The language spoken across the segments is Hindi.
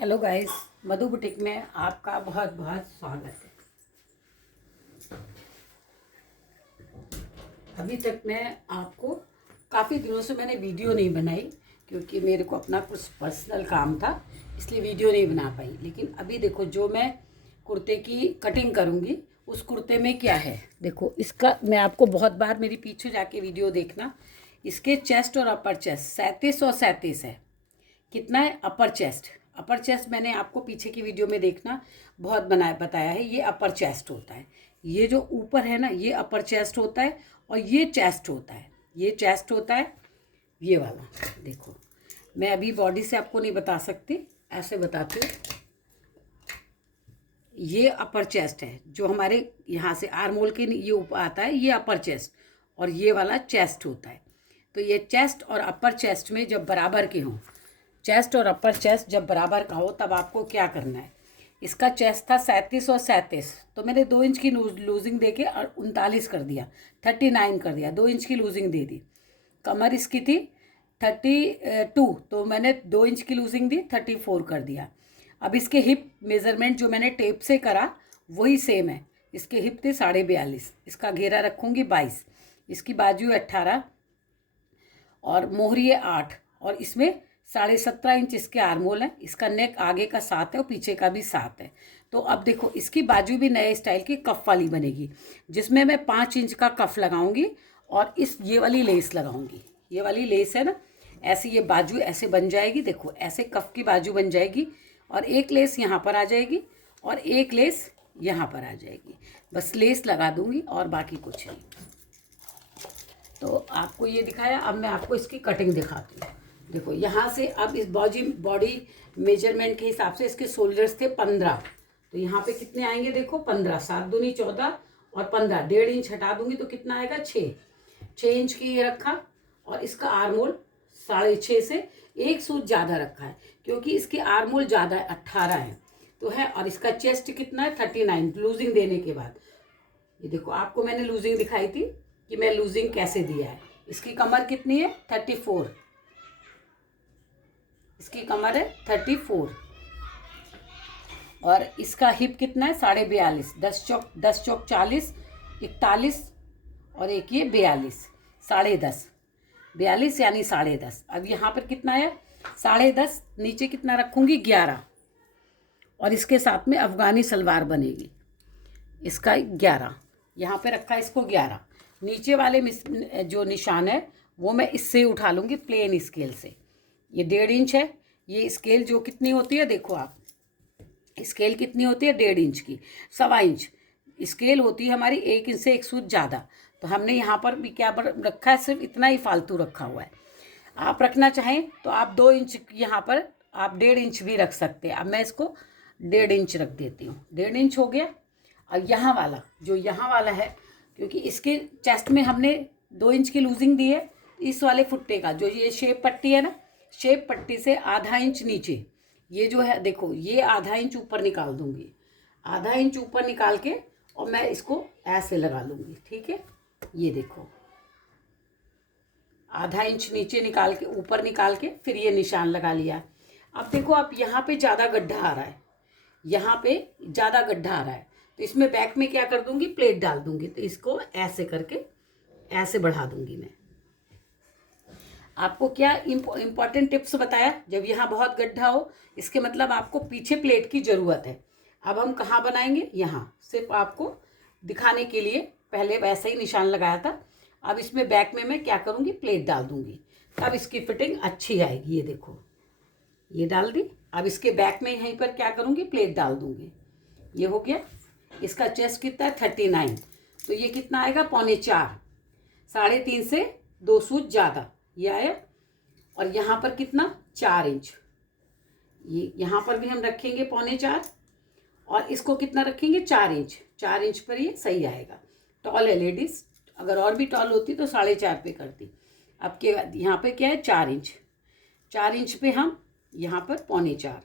हेलो गाइस, मधु बुटीक में आपका बहुत बहुत स्वागत है। अभी तक मैं आपको काफ़ी दिनों से मैंने वीडियो नहीं बनाई क्योंकि मेरे को अपना कुछ पर्सनल काम था, इसलिए वीडियो नहीं बना पाई। लेकिन अभी देखो, जो मैं कुर्ते की कटिंग करूँगी उस कुर्ते में क्या है, देखो इसका मैं आपको बहुत बार मेरी पीछे जाके वीडियो देखना। इसके चेस्ट और अपर चेस्ट 37 और 37 है। कितना है अपर चेस्ट मैंने आपको पीछे की वीडियो में देखना बहुत बताया है। ये अपर चेस्ट होता है, ये जो ऊपर है ना ये अपर चेस्ट होता है, और ये चेस्ट होता है, ये चेस्ट होता है ये वाला। देखो मैं अभी बॉडी से आपको नहीं बता सकती, ऐसे बताती हूँ। ये अपर चेस्ट है, जो हमारे यहाँ से आर्मोल के ये ऊपर आता है, ये अपर चेस्ट, और ये वाला चेस्ट होता है। तो ये चेस्ट और अपर चेस्ट में जब बराबर के हों, चेस्ट और अपर चेस्ट जब बराबर का हो तब आपको क्या करना है। इसका चेस्ट था 37 और 37, तो मैंने 2 इंच की लूजिंग दे के 39 कर दिया, 39 कर दिया, 2 इंच की लूजिंग दे दी। कमर इसकी थी 32, तो मैंने 2 इंच की लूजिंग दी, 34 कर दिया। अब इसके हिप मेज़रमेंट जो मैंने टेप से करा वही सेम है। इसके हिप थे 42.5, इसका घेरा रखूँगी 22, इसकी बाजू 18 और मोहरी है 8, और इसमें 17.5 इंच इसके आर्मोल है। इसका नेक आगे का 7 है और पीछे का भी 7 है। तो अब देखो इसकी बाजू भी नए स्टाइल की कफ वाली बनेगी, जिसमें मैं 5 इंच का कफ लगाऊंगी और ये वाली लेस लगाऊंगी। ये वाली लेस है ना, ऐसे ये बाजू ऐसे बन जाएगी। देखो ऐसे कफ की बाजू बन जाएगी, और एक लेस यहाँ पर आ जाएगी और एक लेस यहाँ पर आ जाएगी। बस लेस लगा दूंगी और बाकी कुछ नहीं। तो आपको ये दिखाया, अब मैं आपको इसकी कटिंग दिखाती हूँ। देखो यहाँ से अब इस बॉडी मेजरमेंट के हिसाब से इसके शोल्डर्स थे 15, तो यहाँ पे कितने आएंगे देखो 15, 7 दूनी 14 और 15, 1.5 इंच हटा दूंगी तो कितना आएगा 6 इंच की ये रखा। और इसका आर्मोल 6.5 से 1 सूच ज़्यादा रखा है, क्योंकि इसके आर्मोल ज़्यादा है, 18 है तो है। और इसका चेस्ट कितना है 39 लूजिंग देने के बाद। ये देखो आपको मैंने लूजिंग दिखाई थी कि मैं लूजिंग कैसे दिया है। इसकी कमर कितनी है 34, इसकी कमर है 34, और इसका हिप कितना है 42.5, 10 चौक 40, 41 और एक ये 42, 10.5, 42 यानी 10.5। अब यहाँ पर कितना है 10.5, नीचे कितना रखूँगी 11, और इसके साथ में अफगानी सलवार बनेगी। इसका 11 यहाँ पे रखा है, इसको 11। नीचे वाले जो निशान है वो मैं इससे उठा लूँगी प्लेन स्केल से। ये 1.5 इंच है। ये स्केल जो कितनी होती है देखो आप, स्केल कितनी होती है 1.5 इंच की, 1.25 इंच स्केल होती है हमारी, 1 इंच से 1 सूच ज़्यादा। तो हमने यहाँ पर भी क्या रखा है, सिर्फ इतना ही फालतू रखा हुआ है। आप रखना चाहें तो आप 2 इंच यहाँ पर आप 1.5 इंच भी रख सकते हैं। अब मैं इसको 1.5 इंच रख देती हूँ, 1.5 इंच हो गया। और यहाँ वाला जो यहाँ वाला है, क्योंकि इसके चेस्ट में हमने 2 इंच की लूजिंग दी है, इस वाले फुट्टे का जो ये शेप पट्टी है ना, शेप पट्टी से आधा इंच नीचे ये जो है देखो, ये आधा इंच ऊपर निकाल दूंगी, आधा इंच ऊपर निकाल के और मैं इसको ऐसे लगा लूँगी। ठीक है, ये देखो आधा इंच नीचे निकाल के ऊपर निकाल के फिर ये निशान लगा लिया। अब देखो आप यहाँ पे ज़्यादा गड्ढा आ रहा है, यहाँ पे ज़्यादा गड्ढा आ रहा है, तो इसमें बैक में क्या कर दूंगी, प्लेट डाल दूंगी। तो इसको ऐसे करके ऐसे बढ़ा दूंगी मैं। आपको क्या इम्पॉर्टेंट टिप्स बताया, जब यहाँ बहुत गड्ढा हो इसके मतलब आपको पीछे प्लेट की ज़रूरत है। अब हम कहाँ बनाएंगे, यहाँ सिर्फ आपको दिखाने के लिए पहले वैसा ही निशान लगाया था। अब इसमें बैक में मैं क्या करूँगी, प्लेट डाल दूँगी, तब इसकी फिटिंग अच्छी आएगी। ये देखो ये डाल दी। अब इसके बैक में यहीं पर क्या करूँगी, प्लेट डाल दूँगी। ये हो गया। इसका चेस्ट कितना है 39, तो ये कितना आएगा 3.25, 3.5 से 2 सूच ज़्यादा ये आया। और यहाँ पर कितना 4 इंच, ये यहाँ पर भी हम रखेंगे 3.25, और इसको कितना रखेंगे 4 इंच, 4 इंच पर ये सही आएगा। टॉल है लेडीज़, अगर और भी टॉल होती तो 4.5 पे करती। अब के यहाँ पे क्या है 4 इंच, 4 इंच पे हम यहाँ पर 3.25,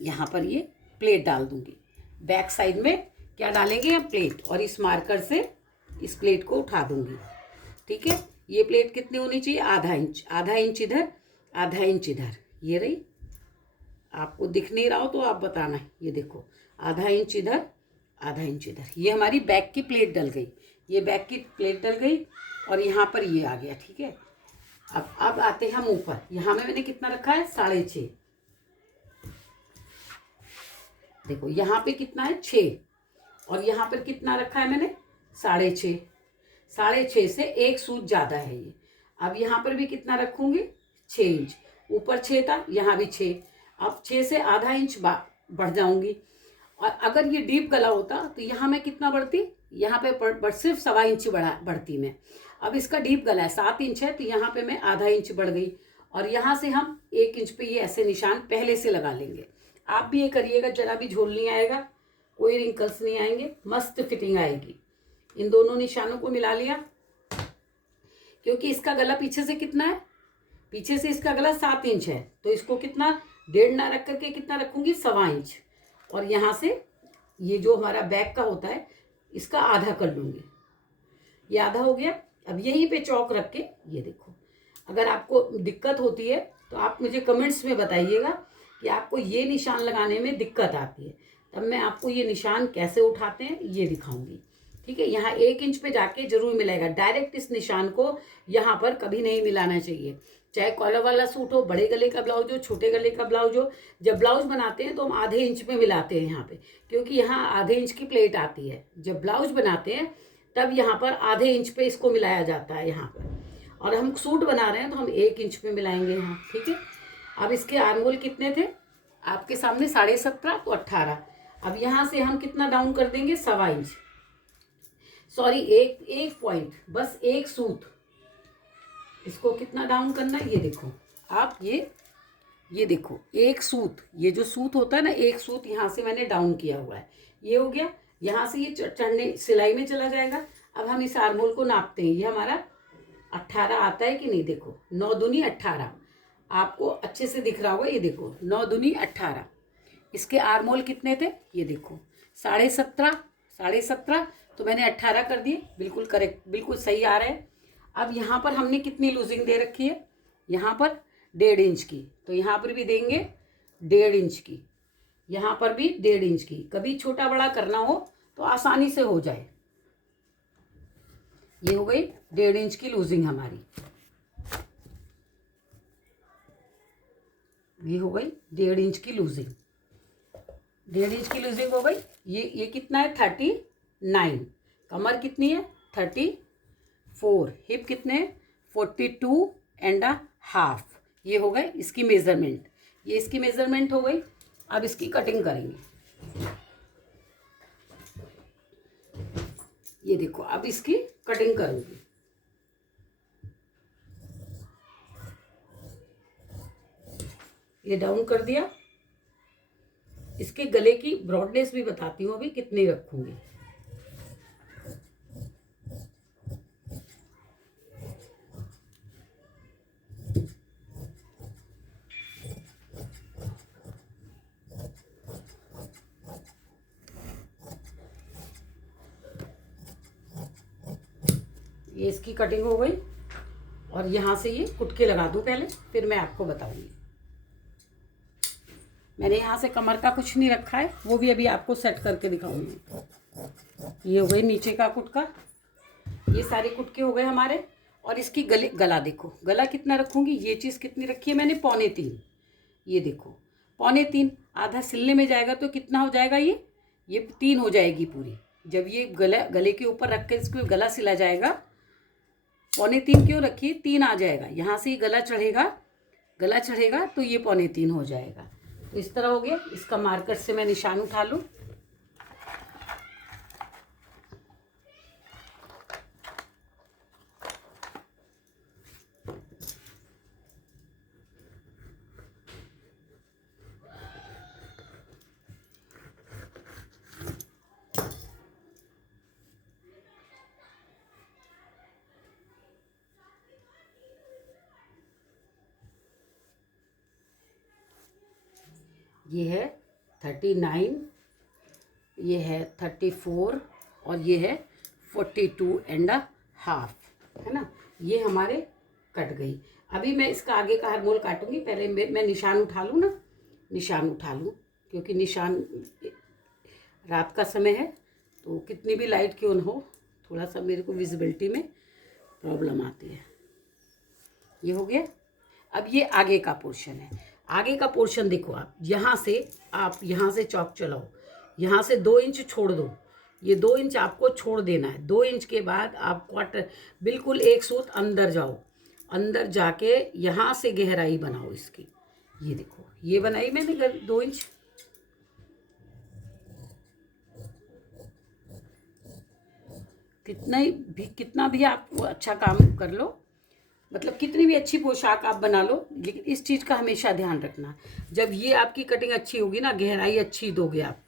यहाँ पर ये प्लेट डाल दूंगी। बैक साइड में क्या डालेंगे हम, प्लेट, और इस मार्कर से इस प्लेट को उठा दूंगी। ठीक है, ये प्लेट कितनी होनी चाहिए, आधा इंच, आधा इंच इधर, आधा इंच इधर, ये रही, आपको दिख नहीं रहा हो तो आप बताना। ये देखो, आधा इंच इधर, आधा इंच इधर। ये हमारी बैक की प्लेट डल गई, ये बैक की प्लेट डल गई और यहाँ पर ये आ गया। ठीक है, अब आते हैं हम ऊपर। यहाँ में मैंने कितना रखा है, 6.5। देखो यहाँ पे कितना है, 6, और यहाँ पर कितना रखा है मैंने, 6.5। 6.5 से 1 सूत ज़्यादा है ये। अब यहाँ पर भी कितना रखूँगी, 6 इंच। ऊपर 6 था, यहाँ भी 6। अब 6 से आधा इंच बढ़ जाऊँगी। और अगर ये डीप गला होता तो यहाँ मैं कितना बढ़ती, यहाँ पे सिर्फ 1.25 इंच बढ़ती मैं। अब इसका डीप गला है, 7 इंच है, तो यहाँ पे मैं आधा इंच बढ़ गई। और यहाँ से हम 1 इंच पे ये ऐसे निशान पहले से लगा लेंगे। आप भी ये करिएगा, जरा भी झोल नहीं आएगा, कोई रिंकल्स नहीं आएंगे, मस्त फिटिंग आएगी। इन दोनों निशानों को मिला लिया, क्योंकि इसका गला पीछे से कितना है, पीछे से इसका गला 7 इंच है, तो इसको कितना 1.5 ना रख करके कितना रखूंगी, 1.25 इंच। और यहाँ से ये जो हमारा बैक का होता है इसका आधा कर लूँगी। ये आधा हो गया। अब यहीं पे चौक रख के ये देखो, अगर आपको दिक्कत होती है तो आप मुझे कमेंट्स में बताइएगा कि आपको ये निशान लगाने में दिक्कत आती है, तब मैं आपको ये निशान कैसे उठाते हैं ये दिखाऊंगी। ठीक है, यहाँ 1 इंच पे जाके जरूर मिलाएगा। डायरेक्ट इस निशान को यहाँ पर कभी नहीं मिलाना चाहिए। चाहे कॉलर वाला सूट हो, बड़े गले का ब्लाउज हो, छोटे गले का ब्लाउज हो, जब ब्लाउज बनाते हैं तो हम आधे इंच पे मिलाते हैं यहाँ पे, क्योंकि यहाँ आधे इंच की प्लेट आती है। जब ब्लाउज बनाते हैं तब यहाँ पर आधे इंच पे इसको मिलाया जाता है यहाँ पर, और हम सूट बना रहे हैं तो हम 1 इंच पे मिलाएंगे यहाँ। ठीक है, अब इसके आर्महोल कितने थे आपके सामने, 17.5 तो 18। अब यहाँ से हम कितना डाउन कर देंगे, 1.25 इंच, सॉरी एक पॉइंट, बस 1 सूत। इसको कितना डाउन करना है, ये देखो आप, ये देखो 1 सूत, ये जो सूत होता है ना, 1 सूत यहाँ से मैंने डाउन किया हुआ है। ये हो गया, यहाँ से ये चढ़ने सिलाई में चला जाएगा। अब हम इस आर्महोल को नापते हैं। ये हमारा 18 आता है कि नहीं, देखो 9 दूनी 18, आपको अच्छे से दिख रहा होगा। ये देखो 9 दूनी 18। इसके आर्महोल कितने थे, ये देखो 17.5, तो मैंने 18 कर दिए। बिल्कुल करेक्ट, बिल्कुल सही आ रहा है। अब यहाँ पर हमने कितनी लूजिंग दे रखी है, यहाँ पर 1.5 इंच की, तो यहाँ पर भी देंगे 1.5 इंच की, यहाँ पर भी 1.5 इंच की। कभी छोटा बड़ा करना हो तो आसानी से हो जाए। ये हो गई 1.5 इंच की लूजिंग हमारी, ये हो गई 1.5 इंच की लूजिंग। 1.5 इंच की लूजिंग हो गई। ये कितना है, 39। कमर कितनी है, 34। हिप कितने, 42.5। ये हो गए इसकी मेजरमेंट, ये इसकी मेजरमेंट हो गई। अब इसकी कटिंग करेंगे। ये देखो, अब इसकी कटिंग करूंगी। ये डाउन कर दिया। इसके गले की ब्रॉडनेस भी बताती हूँ अभी कितनी रखूंगी। ये इसकी कटिंग हो गई, और यहाँ से ये कुटके लगा दूँ पहले, फिर मैं आपको बताऊंगी। मैंने यहाँ से कमर का कुछ नहीं रखा है, वो भी अभी आपको सेट करके दिखाऊंगी। ये हो गई नीचे का कुटका, ये सारे कुटके हो गए हमारे। और इसकी गला देखो, गला कितना रखूंगी, ये चीज़ कितनी रखी है मैंने, 3.25। ये देखो 3.25, आधा सिलने में जाएगा तो कितना हो जाएगा, ये 3 हो जाएगी पूरी। जब ये गले के ऊपर रख कर इसको गला सिला जाएगा, 3.25 क्यों रखिए, 3 आ जाएगा। यहाँ से गला चढ़ेगा तो ये 3.25 हो जाएगा। तो इस तरह हो गया। इसका मार्कर से मैं निशान उठा लूँ। ये है 39, ये है 34, और ये है 42.5, है ना। ये हमारे कट गई। अभी मैं इसका आगे का आर्मोल काटूंगी। पहले मैं निशान उठा लूँ ना, निशान उठा लूँ, क्योंकि निशान रात का समय है तो कितनी भी लाइट क्यों न हो, थोड़ा सा मेरे को विजिबिलिटी में प्रॉब्लम आती है। ये हो गया। अब ये आगे का पोर्शन है। आगे का पोर्शन देखो, आप यहाँ से चौक चलाओ, यहाँ से 2 इंच छोड़ दो। ये 2 इंच आपको छोड़ देना है। 2 इंच के बाद आप क्वार्टर बिल्कुल एक सूत अंदर जाओ, अंदर जाके यहाँ से गहराई बनाओ इसकी। ये देखो, ये बनाई मैंने 2 इंच। कितना भी आप अच्छा काम कर लो, मतलब कितनी भी अच्छी पोशाक आप बना लो, लेकिन इस चीज़ का हमेशा ध्यान रखना, जब ये आपकी कटिंग अच्छी होगी ना, गहराई अच्छी दोगे आप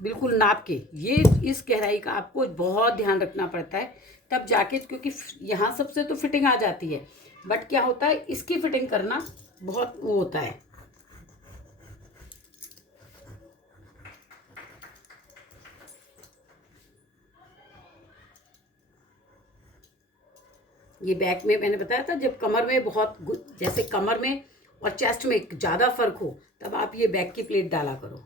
बिल्कुल नाप के, ये इस गहराई का आपको बहुत ध्यान रखना पड़ता है तब जाके, क्योंकि यहाँ सबसे तो फिटिंग आ जाती है, बट क्या होता है इसकी फिटिंग करना बहुत वो होता है। ये बैक में मैंने बताया था, जब कमर में जैसे कमर में और चेस्ट में ज़्यादा फर्क हो, तब आप ये बैक की प्लेट डाला करो।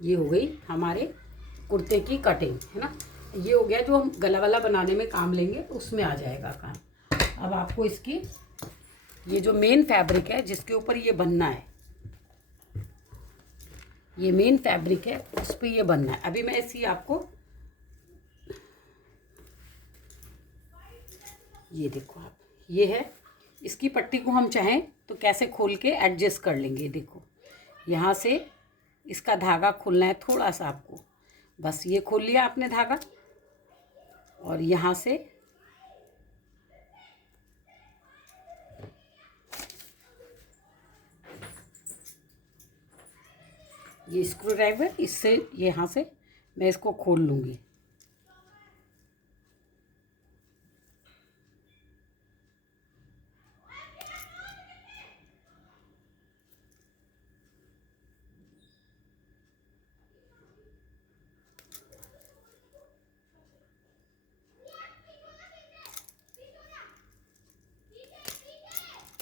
ये हो गई हमारे कुर्ते की कटिंग, है ना। ये हो गया, जो हम गला वाला बनाने में काम लेंगे उसमें आ जाएगा काम। अब आपको इसकी ये जो मेन फैब्रिक है जिसके ऊपर ये बनना है, ये मेन फैब्रिक है, उस पर ये बनना है। अभी मैं इसी आपको, ये देखो आप, ये है, इसकी पट्टी को हम चाहें तो कैसे खोल के एडजस्ट कर लेंगे। देखो यहाँ से इसका धागा खोलना है थोड़ा सा आपको, बस ये खोल लिया आपने धागा, और यहाँ से ये स्क्रू ड्राइवर, इससे यहाँ से मैं इसको खोल लूँगी।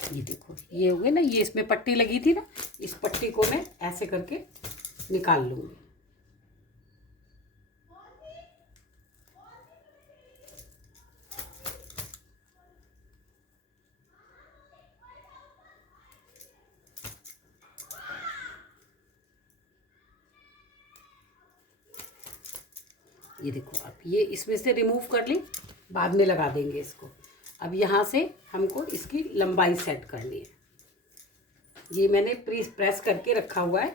ये देखो, ये हो गया ना, ये इसमें पट्टी लगी थी ना, इस पट्टी को मैं ऐसे करके निकाल लूँगी। ये देखो, आप ये इसमें से रिमूव कर ली, बाद में लगा देंगे इसको। अब यहाँ से हमको इसकी लंबाई सेट करनी है। ये मैंने प्रेस करके रखा हुआ है,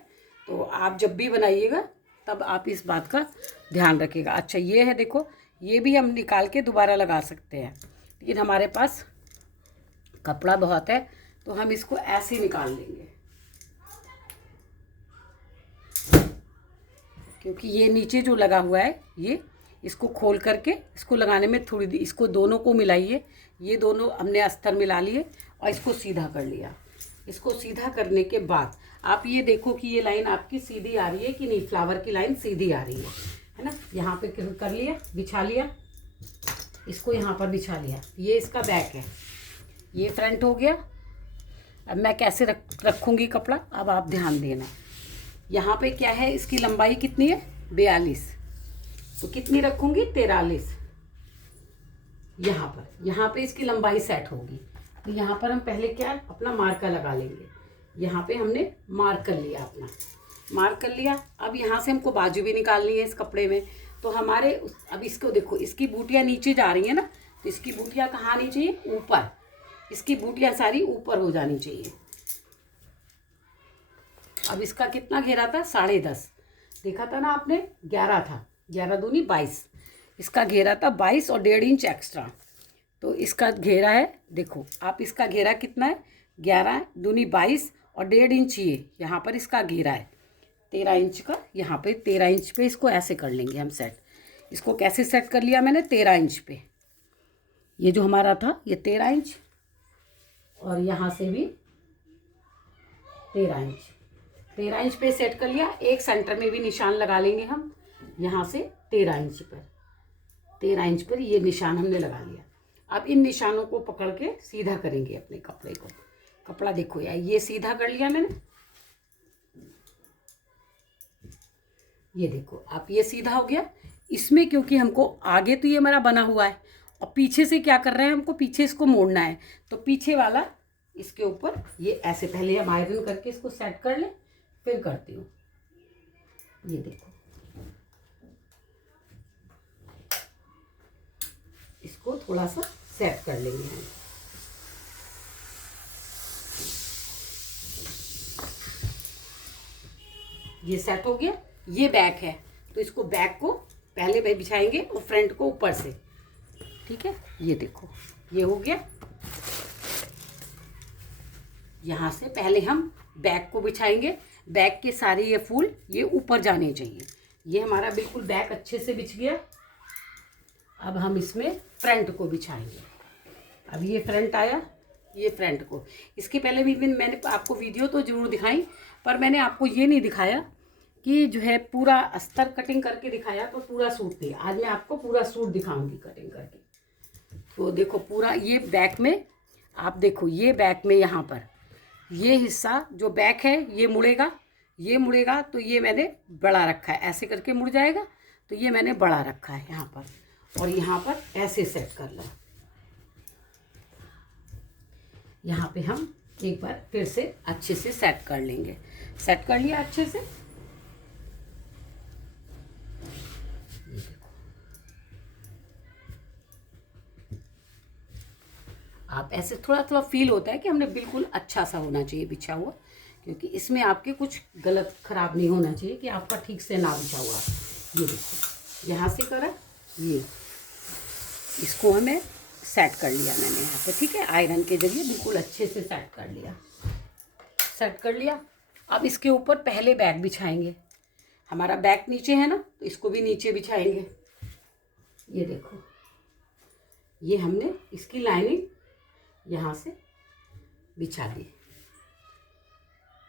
तो आप जब भी बनाइएगा तब आप इस बात का ध्यान रखिएगा। अच्छा, ये है, देखो, ये भी हम निकाल के दोबारा लगा सकते हैं, लेकिन हमारे पास कपड़ा बहुत है तो हम इसको ऐसे निकाल लेंगे, क्योंकि ये नीचे जो लगा हुआ है, ये इसको खोल करके इसको लगाने में थोड़ी देर, इसको दोनों को मिलाइए। ये दोनों हमने अस्तर मिला लिए और इसको सीधा कर लिया। इसको सीधा करने के बाद आप ये देखो कि ये लाइन आपकी सीधी आ रही है कि नहीं, फ्लावर की लाइन सीधी आ रही है ना। यहाँ पे कर लिया, बिछा लिया, इसको यहाँ पर बिछा लिया। ये इसका बैक है, ये फ्रंट हो गया। अब मैं कैसे रखूँगी कपड़ा, अब आप ध्यान देना। यहाँ पे क्या है, इसकी लंबाई कितनी है, 42, तो कितनी रखूँगी, 43। यहाँ पे इसकी लंबाई सेट होगी। तो यहाँ पर हम पहले क्या अपना मार्कर लगा लेंगे। यहाँ पे हमने मार्क कर लिया, अपना मार्क कर लिया। अब यहाँ से हमको बाजू भी निकालनी है इस कपड़े में, तो हमारे अब इसको देखो, इसकी बूटियाँ नीचे जा रही है ना, तो इसकी बूटियाँ कहाँ आनी चाहिए, ऊपर। इसकी बूटियाँ सारी ऊपर हो जानी चाहिए। अब इसका कितना घेरा था, 10.5 देखा था ना आपने, 11 था, 11 दूनी 22। इसका घेरा था 22 और 1.5 इंच एक्स्ट्रा, तो इसका घेरा है, देखो आप, इसका घेरा कितना है, 11 दूनी 22 और 1.5 इंच ये यहाँ पर इसका घेरा है, 13 इंच का। यहाँ पे 13 इंच पे इसको ऐसे कर लेंगे हम सेट। इसको कैसे सेट कर लिया मैंने, 13 इंच पे, ये जो हमारा था ये 13 इंच, और यहाँ से भी 13 इंच पे सेट कर लिया। एक सेंटर में भी निशान लगा लेंगे हम, यहाँ से 13 इंच पर, 13 इंच पर ये निशान हमने लगा लिया। अब इन निशानों को पकड़ के सीधा करेंगे अपने कपड़े को। कपड़ा देखो यार, ये सीधा कर लिया मैंने, ये देखो आप, ये सीधा हो गया। इसमें क्योंकि हमको आगे तो ये हमारा बना हुआ है और पीछे से क्या कर रहे हैं, हमको पीछे इसको मोड़ना है, तो पीछे वाला इसके ऊपर ये ऐसे पहले हम आयरन करके इसको सेट कर ले, फिर करती हूँ। ये देखो, इसको थोड़ा सा सेट कर लेंगे हम। ये सेट हो गया। ये बैक है तो इसको बैक को पहले बिछाएंगे और फ्रंट को ऊपर से, ठीक है। ये देखो, ये हो गया। यहाँ से पहले हम बैक को बिछाएंगे। बैक के सारे ये फूल ये ऊपर जाने चाहिए। ये हमारा बिल्कुल बैक अच्छे से बिछ गया। अब हम इसमें फ्रंट को बिछाएंगे। अब ये फ्रंट आया, ये फ्रंट को, इसके पहले भी मैंने आपको वीडियो तो ज़रूर दिखाई, पर मैंने आपको ये नहीं दिखाया कि जो है पूरा अस्तर कटिंग करके दिखाया, तो पूरा सूट थी। आज मैं आपको पूरा सूट दिखाऊंगी कटिंग करके। तो देखो पूरा ये बैक में, आप देखो ये बैक में यहाँ पर ये हिस्सा जो बैक है ये मुड़ेगा, ये मुड़ेगा, तो ये मैंने बड़ा रखा है, ऐसे करके मुड़ जाएगा, तो ये मैंने बड़ा रखा है यहाँ पर, और यहाँ पर ऐसे सेट कर लो। यहाँ पे हम एक बार फिर से अच्छे से सेट कर लेंगे। सेट कर लिया अच्छे से। आप ऐसे थोड़ा थोड़ा फील होता है कि हमने बिल्कुल अच्छा सा होना चाहिए बिछा हुआ, क्योंकि इसमें आपके कुछ गलत खराब नहीं होना चाहिए कि आपका ठीक से ना बिछा हुआ। ये देखो यहाँ से करा, ये इसको हमें सेट कर लिया मैंने यहाँ पे, ठीक है। आयरन के जरिए बिल्कुल अच्छे से सेट कर लिया, सेट कर लिया। अब इसके ऊपर पहले बैक बिछाएंगे। हमारा बैक नीचे है ना, तो इसको भी नीचे बिछाएंगे। ये देखो, ये हमने इसकी लाइनिंग यहाँ से बिछा दी,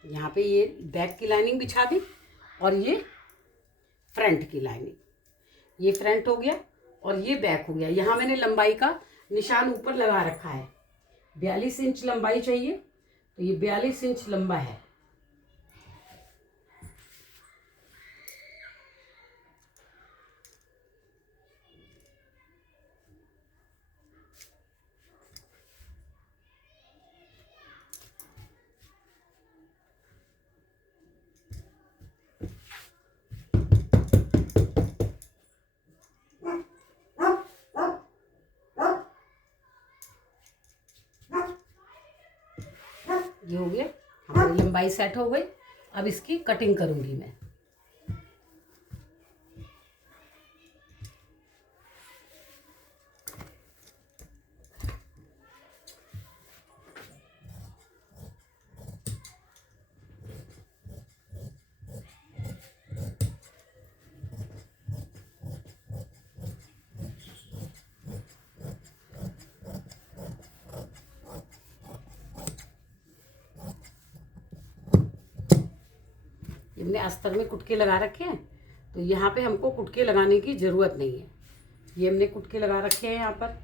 यहाँ पे ये बैक की लाइनिंग बिछा दी, और ये फ्रंट की लाइनिंग, ये फ्रंट हो गया और ये बैक हो गया। यहाँ मैंने लंबाई का निशान ऊपर लगा रखा है, 42 इंच लंबाई चाहिए, तो ये 42 इंच लंबा है। ये हो गया, हमारी लंबाई सेट हो गई। अब इसकी कटिंग करूंगी मैं। हमने अस्तर में कुटके लगा रखे हैं, तो यहाँ पे हमको कुटके लगाने की ज़रूरत नहीं है। ये हमने कुटके लगा रखे हैं, यहाँ पर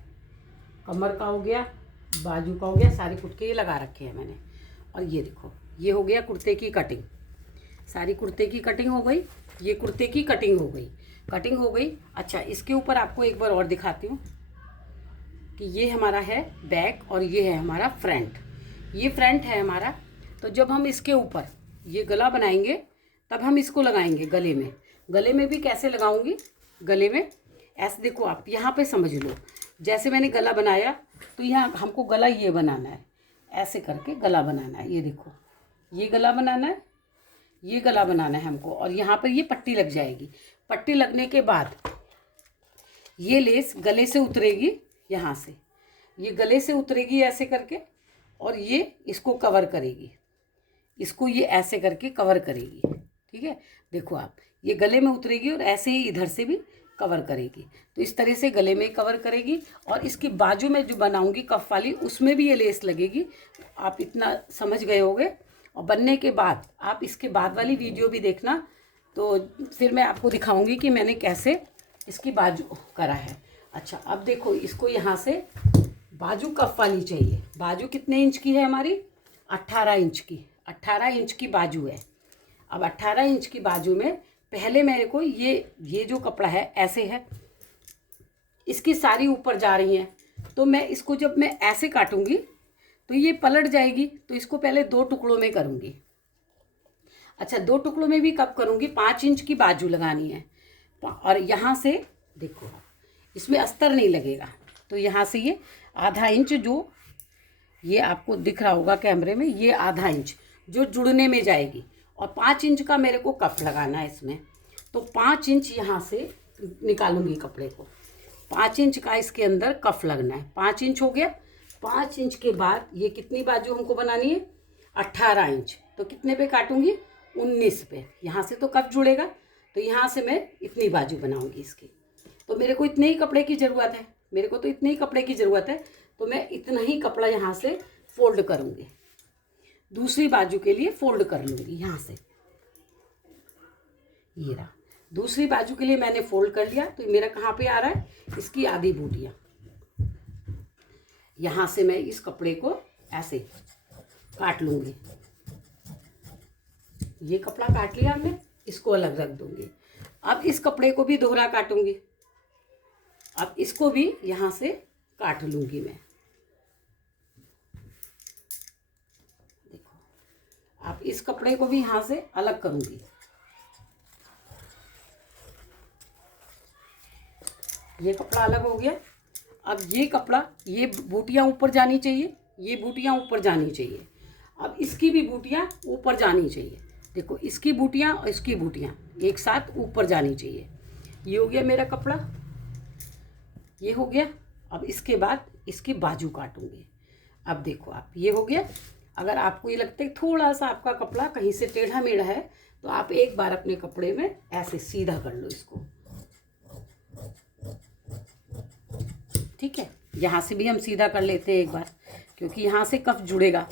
कमर का हो गया, बाजू का हो गया, सारे कुटके ये लगा रखे हैं मैंने। और ये देखो, ये हो गया कुर्ते की कटिंग, सारी कुर्ते की कटिंग हो गई। ये कुर्ते की कटिंग हो गई, कटिंग हो गई। अच्छा, इसके ऊपर आपको एक बार और दिखाती हूँ कि ये हमारा है बैक और ये है हमारा फ्रंट। ये फ्रंट है हमारा, तो जब हम इसके ऊपर ये गला बनाएंगे तब हम इसको लगाएंगे गले में। गले में भी कैसे लगाऊंगी, गले में ऐसे देखो आप यहाँ पे समझ लो, जैसे मैंने गला बनाया तो यहाँ हमको गला ये बनाना है, ऐसे करके गला बनाना है। ये देखो, ये गला बनाना है, ये गला बनाना है हमको, और यहाँ पर ये पट्टी लग जाएगी। पट्टी लगने के बाद ये लेस गले से उतरेगी, यहाँ से ये गले से उतरेगी ऐसे करके, और ये इसको कवर करेगी, इसको ये ऐसे करके कवर करेगी, ठीक है। देखो आप, ये गले में उतरेगी और ऐसे ही इधर से भी कवर करेगी। तो इस तरह से गले में कवर करेगी, और इसकी बाजू में जो बनाऊंगी कफ वाली, उसमें भी ये लेस लगेगी। आप इतना समझ गए होंगे। और बनने के बाद आप इसके बाद वाली वीडियो भी देखना, तो फिर मैं आपको दिखाऊंगी कि मैंने कैसे इसकी बाजू करा है। अच्छा, अब देखो इसको यहाँ से बाजू कफ वाली चाहिए। बाजू कितने इंच की है हमारी? 18 इंच की। 18 इंच की बाजू है। अब 18 इंच की बाजू में पहले मेरे को ये जो कपड़ा है ऐसे है, इसकी सारी ऊपर जा रही हैं, तो मैं इसको जब मैं ऐसे काटूंगी तो ये पलट जाएगी, तो इसको पहले 2 टुकड़ों में करूंगी। अच्छा, 2 टुकड़ों में भी कब करूंगी? 5 इंच की बाजू लगानी है। और यहाँ से देखो इसमें अस्तर नहीं लगेगा, तो यहाँ से ये आधा इंच जो ये आपको दिख रहा होगा कैमरे में, ये आधा इंच जो जुड़ने में जाएगी, और 5 इंच का मेरे को कफ लगाना है इसमें। तो 5 इंच यहाँ से निकालूंगी कपड़े को, 5 इंच का इसके अंदर कफ लगना है। 5 इंच हो गया। 5 इंच के बाद ये कितनी बाजू हमको बनानी है? 18 इंच। तो कितने पे काटूंगी? 19 पे। यहाँ से तो कफ जुड़ेगा, तो यहाँ से मैं इतनी बाजू बनाऊंगी इसकी। तो मेरे को इतने ही कपड़े की ज़रूरत है, मेरे को तो इतने ही कपड़े की ज़रूरत है, तो मैं इतना ही कपड़ा यहाँ से फोल्ड करूँगी। दूसरी बाजू के लिए फोल्ड कर लूँगी यहाँ से। ये रहा, दूसरी बाजू के लिए मैंने फोल्ड कर लिया। तो मेरा कहाँ पे आ रहा है? इसकी आधी बूटियाँ। यहाँ से मैं इस कपड़े को ऐसे काट लूँगी। ये कपड़ा काट लिया हमने, इसको अलग रख दूँगी। अब इस कपड़े को भी दोहरा काटूँगी। अब इसको भी यहाँ से काट लूँगी मैं। देखो, अब इस कपड़े को भी यहाँ से अलग करूँगी। ये कपड़ा अलग हो गया। अब ये कपड़ा, ये बूटियाँ ऊपर जानी चाहिए, ये बूटियाँ ऊपर जानी चाहिए। अब इसकी भी बूटियाँ ऊपर जानी चाहिए। देखो, इसकी बूटियाँ और इसकी बूटियाँ एक साथ ऊपर जानी चाहिए। ये हो गया मेरा कपड़ा, ये हो गया। अब इसके बाद इसकी बाजू काटूंगी। अब देखो आप, ये हो गया। अगर आपको ये लगता है थोड़ा सा आपका कपड़ा कहीं से टेढ़ा मेढ़ा है, तो आप एक बार अपने कपड़े में ऐसे सीधा कर लो इसको। ठीक है, यहाँ से भी हम सीधा कर लेते हैं एक बार, क्योंकि यहाँ से कफ जुड़ेगा।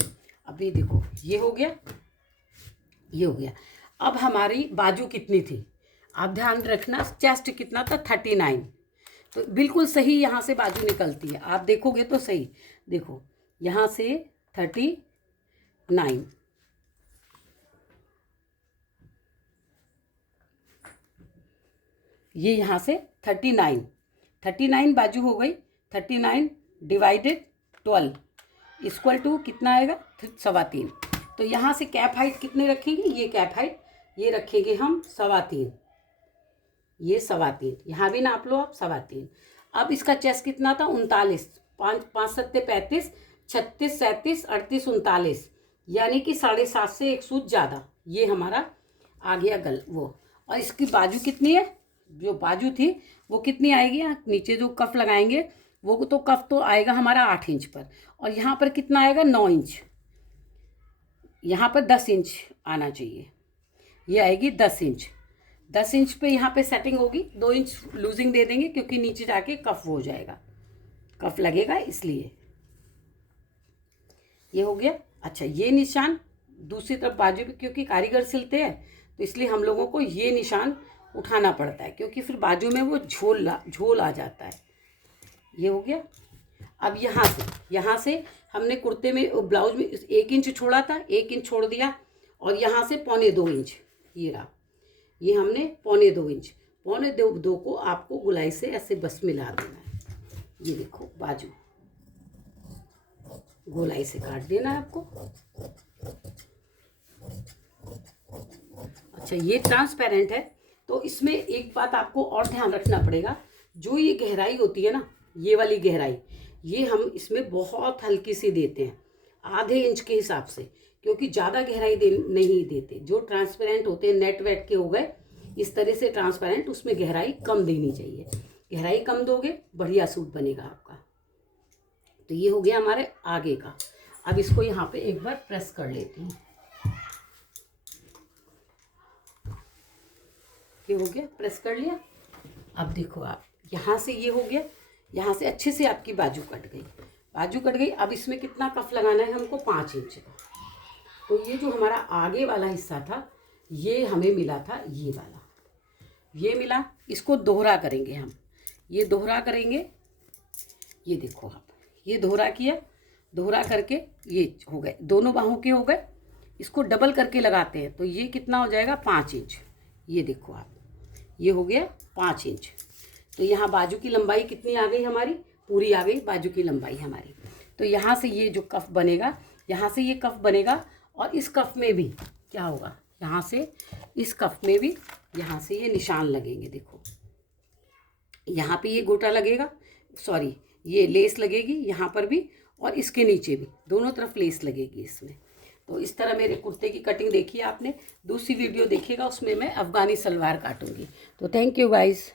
अभी देखो, ये हो गया, ये हो गया। अब हमारी बाजू कितनी थी? आप ध्यान रखना, चेस्ट कितना था? 39। तो बिल्कुल सही यहाँ से बाजू निकलती है। आप देखोगे तो सही, देखो यहाँ से 39, ये यहाँ से 39 बाजू हो गई। 39 डिवाइडेड 12 इक्वल टू कितना आएगा? 3.25। तो यहाँ से कैप हाइट कितने रखेंगे? ये कैप हाइट ये रखेंगे हम 3.25। ये 3.25, यहाँ भी नाप लो आप 3.25। अब इसका चेस्ट कितना था? 39। 5 7 35, 36 37 38 39, यानी कि 7.5 से 1 सूत ज़्यादा। ये हमारा आ गया गल वो। और इसकी बाजू कितनी है? जो बाजू थी वो कितनी आएगी? नीचे जो कफ लगाएंगे वो तो कफ तो आएगा हमारा 8 इंच पर, और यहाँ पर कितना आएगा? 9 इंच। यहाँ पर 10 इंच आना चाहिए, ये आएगी 10 इंच। 10 इंच पे यहाँ पे सेटिंग होगी। 2 इंच लूजिंग दे देंगे, क्योंकि नीचे जाके कफ हो जाएगा, कफ लगेगा इसलिए। ये हो गया। अच्छा, ये निशान दूसरी तरफ बाजू पे, क्योंकि कारीगर सिलते हैं तो इसलिए हम लोगों को ये निशान उठाना पड़ता है, क्योंकि फिर बाजू में वो झोल आ जाता है। ये हो गया। अब यहाँ से हमने कुर्ते में, ब्लाउज में 1 इंच छोड़ा था, 1 इंच छोड़ दिया, और यहाँ से 2.25 इंच, ये रहा, ये हमने 2.25 इंच, 2.25 को आपको गुलाई से ऐसे बस मिला देना है। ये देखो, बाजू गोलाई से काट देना है आपको। अच्छा, ये ट्रांसपेरेंट है, तो इसमें एक बात आपको और ध्यान रखना पड़ेगा। जो ये गहराई होती है ना, ये वाली गहराई, ये हम इसमें बहुत हल्की सी देते हैं, आधे इंच के हिसाब से, क्योंकि ज़्यादा गहराई नहीं देते। जो ट्रांसपेरेंट होते हैं, नेट वेट के हो गए इस तरह से ट्रांसपेरेंट, उसमें गहराई कम देनी चाहिए। गहराई कम दोगे, बढ़िया सूट बनेगा आपका। तो ये हो गया हमारे आगे का। अब इसको यहाँ पे एक बार प्रेस कर लेती हूँ। ये हो गया, प्रेस कर लिया। अब देखो आप, यहाँ से ये हो गया, यहाँ से अच्छे से आपकी बाजू कट गई। बाजू कट गई। अब इसमें कितना कफ लगाना है हमको? 5 इंच का। तो ये जो हमारा आगे वाला हिस्सा था ये हमें मिला था, ये वाला ये मिला। इसको दोहरा करेंगे हम, ये दोहरा करेंगे। ये देखो आप, ये दोहरा किया, दोहरा करके ये हो गए, दोनों बाहों के हो गए। इसको डबल करके लगाते हैं तो ये कितना हो जाएगा, 5 इंच। ये देखो आप, ये हो गया 5 इंच। तो यहाँ बाजू की लंबाई कितनी आ गई हमारी, पूरी आ गई बाजू की लंबाई हमारी। तो यहाँ से ये जो कफ बनेगा, यहाँ से ये कफ बनेगा, और इस कफ में भी क्या होगा, यहाँ से इस कफ में भी यहाँ से ये निशान लगेंगे। देखो यहाँ पे ये गोटा लगेगा, सॉरी ये लेस लगेगी यहाँ पर भी, और इसके नीचे भी, दोनों तरफ लेस लगेगी इसमें। तो इस तरह मेरे कुर्ते की कटिंग देखी आपने। दूसरी वीडियो देखिएगा, उसमें मैं अफ़गानी सलवार काटूंगी। तो थैंक यू गाइस।